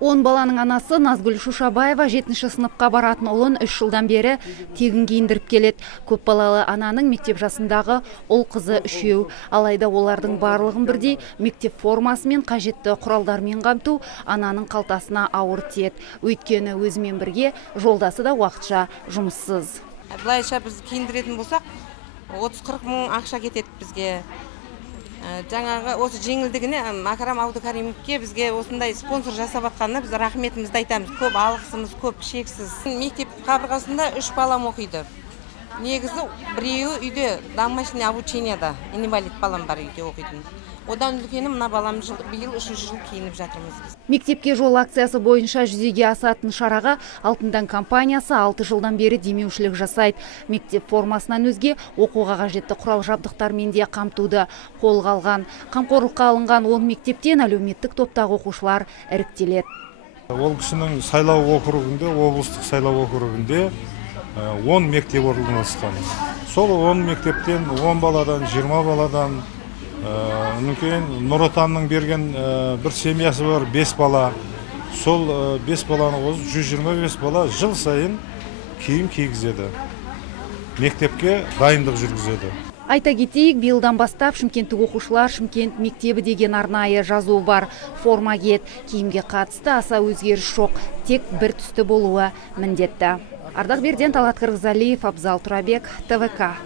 10 баланың анасы Назгүл Шушабаева 7-ші сыныпқа баратын ұлын 3 жылдан бері тегін киіндіріп келеді. Көп балалы ананың мектеп жасындағы ұл қызы 3-еу. Алайда олардың барлығын бірдей мектеп формасы мен қажетті құралдармен қамту ананың қалтасына ауыр тиеді. Өйткені өзімен бірге жолдасы да уақытша жұмыссыз. Былайша біз киіндіретін болсақ, 30-40 мың ақша кетеді бізге. Жаңағы осы жеңілдігіне Макарам Абдукаримовке бізге осындай спонсор жасап атқанына біз рахметімізді айтамыз. Көп алғысымыз, көп шексіз. Мектеп қабырғасында 3 балам оқиды. Негізі біреуі үйде домашний обученияда, инвалид балам бар үйде оқитын. Одан үлкені мына балам биыл 3-ші жыл киініп жатырмыз. Мектепке жол акциясы бойынша жүзеге асатын шараға Алтындан компаниясы 6 жылдан бері демеушілік жасайды. Мектеп формасынан өзге оқуға қажетті құрал жабдықтармен де қамтуды қолға алған. Қамқорлыққа алынған 10 мектептен әлеуметтік топтағы оқушылар іріктеледі. Ол кісінің сайлау округінде, облыстық сайлау округінде 10 мектеп орналасқан. Сол 10 мектептен 10 баладан, 20 баладан, Нұр Отанның берген бір семьясы бар 5 бала. Сол 5 баланы қосып 125 бала жыл сайын киім кигізеді. Мектепке дайындық жүргізеді. Айта кетейік, биылдан бастап шымкенттік оқушылар Шымкент мектебі деген арнайы жазуы бар. Форма киеді. Киімге қатысты аса өзгеріс жоқ, тек бір түсті болуы міндетті. Ардақ Берден, Талғат Қырғызалиев, Абзал Тұрабек, ТВК.